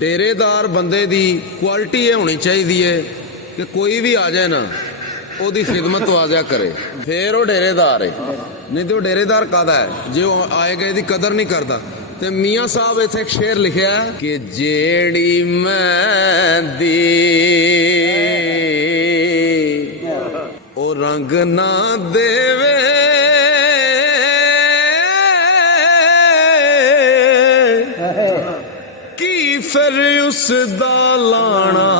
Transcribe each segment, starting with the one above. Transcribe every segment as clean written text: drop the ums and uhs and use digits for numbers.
डेरेदार बंदे दी क्वालिटी ये होनी चाहिए कि कोई भी आ जाए ना ओदी खिदमत तो आ जा करे, फिर वो डेरेदार है। नहीं तो डेरेदार कादा है जो आएगा इसकी कदर नहीं करता। ते मियाँ साहब इत्थे एक शेर लिखिया है कि जेड़ी मेहंदी ओ रंग ना देवे की फिर उसदा लाना।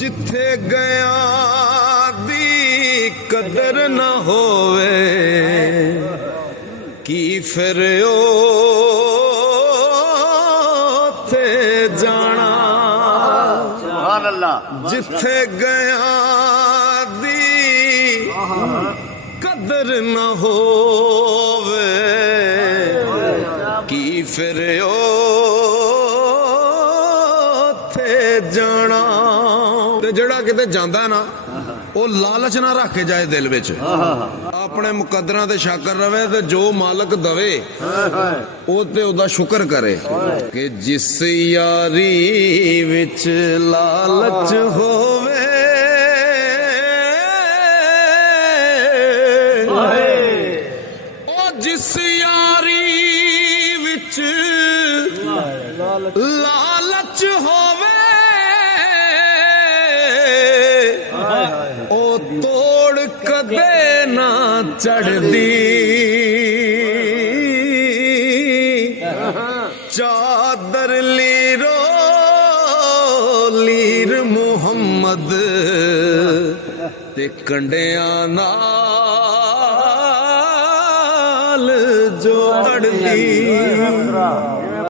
जिथे गया दी कदर न होवे की फिर ओथे जाना। जिथे गया दी कदर न होवे की फिर ओथे जाना। ते जड़ा किते जांदा ना ਉਹ ਲਾਲਚ ਨਾ ਰੱਖ ਕੇ ਜਾਏ ਦਿਲ ਵਿੱਚ, ਆਪਣੇ ਮੁਕੱਦਰਾਂ ਤੇ ਸ਼ਾਕਰ ਰਵੇ ਤੇ ਜੋ ਮਾਲਕ ਦਵੇ ਉਹ ਤੇ ਉਹਦਾ ਸ਼ੁਕਰ ਕਰੇ। ਕਿ ਜਿਸ ਯਾਰੀ ਵਿੱਚ ਲਾਲਚ ਹੋਵੇ ਉਹ ਜਿਸ ਯਾਰੀ ਵਿੱਚ ਲਾਲਚ ਹੋਵੇ ਉਹ ਤੋੜ ਕਦੇ ਨਾ ਚੜਦੀ। ਚਾਦਰ ਲੀਰੋ ਲੀਰ ਮੁਹੰਮਦ ਤੇ ਕੰਡਿਆਂ ਨਾਲ ਜੋੜਦੀ।